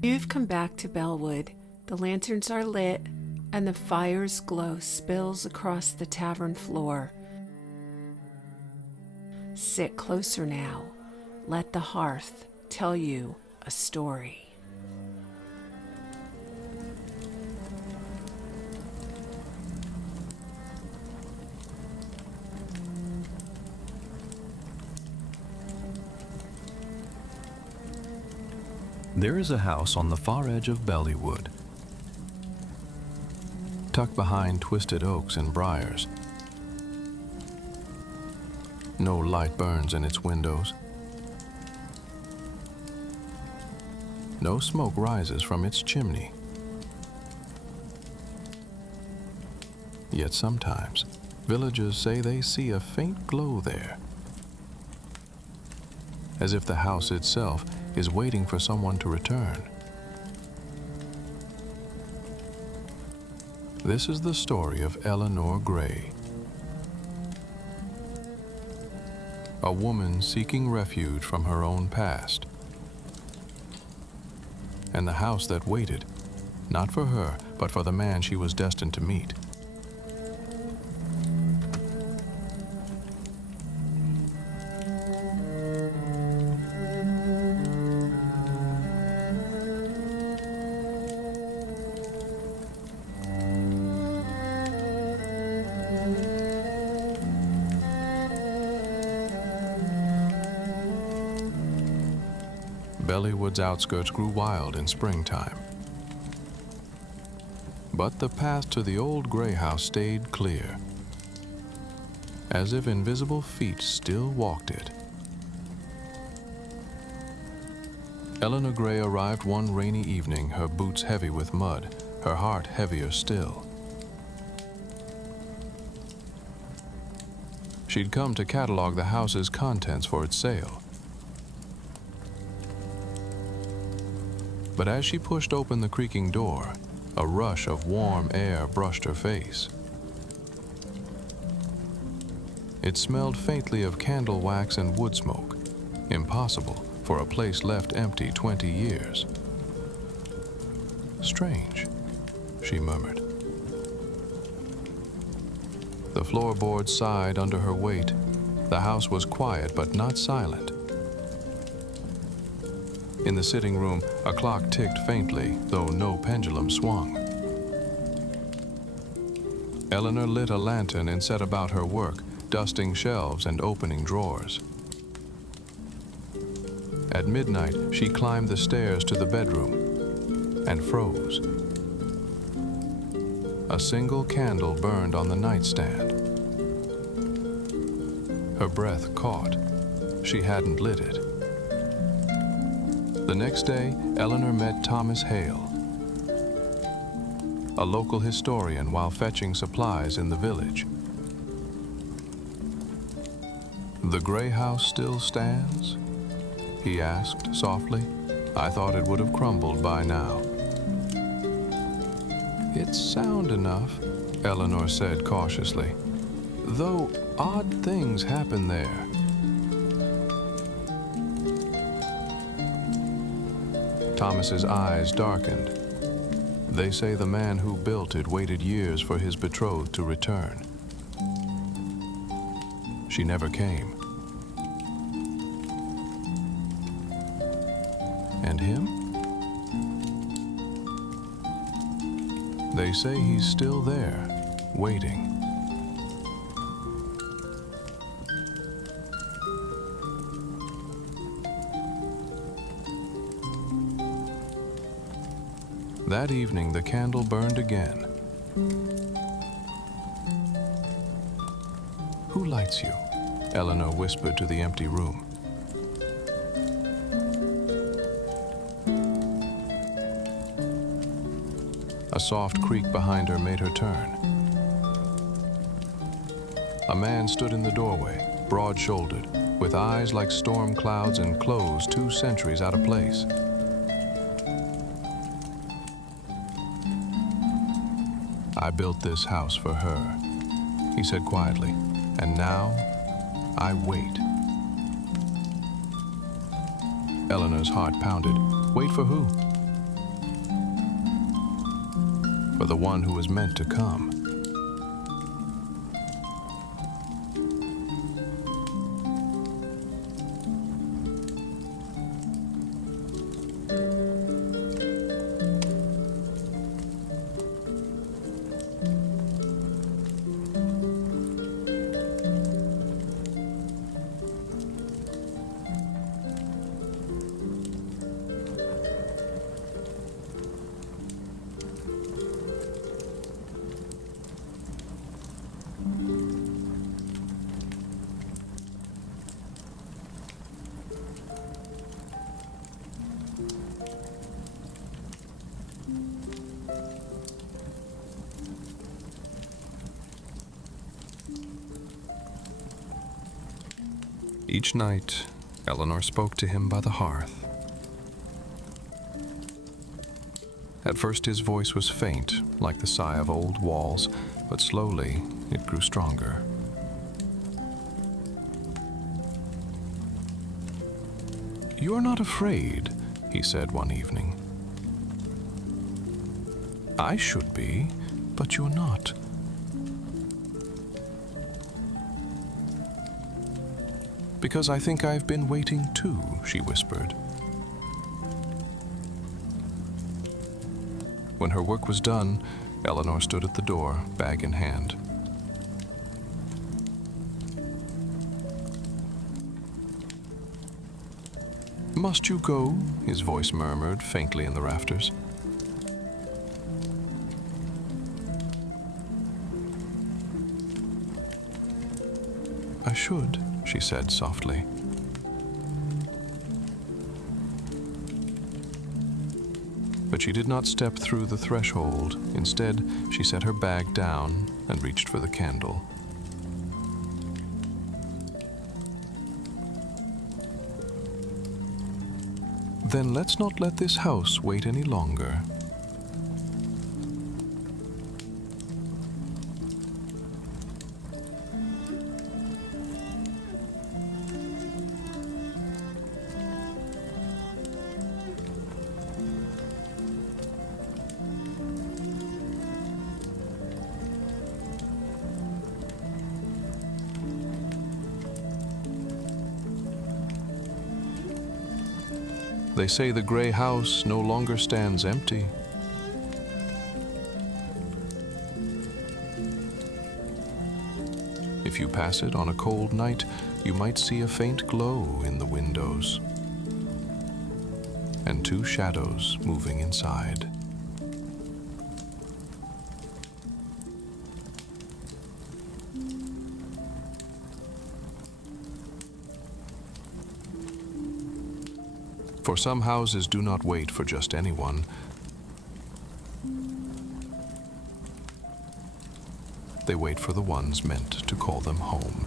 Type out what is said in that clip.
You've come back to Bellewood. The lanterns are lit, and the fire's glow spills across the tavern floor. Sit closer now. Let the hearth tell you a story. There is a house on the far edge of Bellewood, tucked behind twisted oaks and briars. No light burns in its windows. No smoke rises from its chimney. Yet sometimes, villagers say they see a faint glow there, as if the house itself is waiting for someone to return. This is the story of Eleanor Gray, a woman seeking refuge from her own past, and the house that waited, not for her, but for the man she was destined to meet. Bellewood's outskirts grew wild in springtime. But the path to the old gray house stayed clear, as if invisible feet still walked it. Eleanor Gray arrived one rainy evening, her boots heavy with mud, her heart heavier still. She'd come to catalog the house's contents for its sale. But as she pushed open the creaking door, a rush of warm air brushed her face. It smelled faintly of candle wax and wood smoke, impossible for a place left empty 20 years. Strange, she murmured. The floorboards sighed under her weight. The house was quiet but not silent. In the sitting room, a clock ticked faintly, though no pendulum swung. Eleanor lit a lantern and set about her work, dusting shelves and opening drawers. At midnight, she climbed the stairs to the bedroom and froze. A single candle burned on the nightstand. Her breath caught. She hadn't lit it. The next day, Eleanor met Thomas Hale, a local historian, while fetching supplies in the village. "The gray house still stands?" he asked softly. "I thought it would have crumbled by now." "It's sound enough," Eleanor said cautiously, "though odd things happen there." Thomas's eyes darkened. They say the man who built it waited years for his betrothed to return. She never came. And him? They say he's still there, waiting. That evening, the candle burned again. "Who lights you?" Eleanor whispered to the empty room. A soft creak behind her made her turn. A man stood in the doorway, broad-shouldered, with eyes like storm clouds and clothes 2 centuries out of place. "I built this house for her," he said quietly, "and now I wait." Eleanor's heart pounded. Wait for who? for the one who is meant to come. Each night, Eleanor spoke to him by the hearth. At first his voice was faint, like the sigh of old walls, but slowly it grew stronger. "You're not afraid," he said one evening. "I should be, but you're not." "Because I think I've been waiting too," she whispered. When her work was done, Eleanor stood at the door, bag in hand. "Must you go?" his voice murmured faintly in the rafters. "I should," she said softly. But she did not step through the threshold. Instead, she set her bag down and reached for the candle. "Then let's not let this house wait any longer." They say the gray house no longer stands empty. If you pass it on a cold night, you might see a faint glow in the windows and two shadows moving inside. For some houses do not wait for just anyone. They wait for the ones meant to call them home.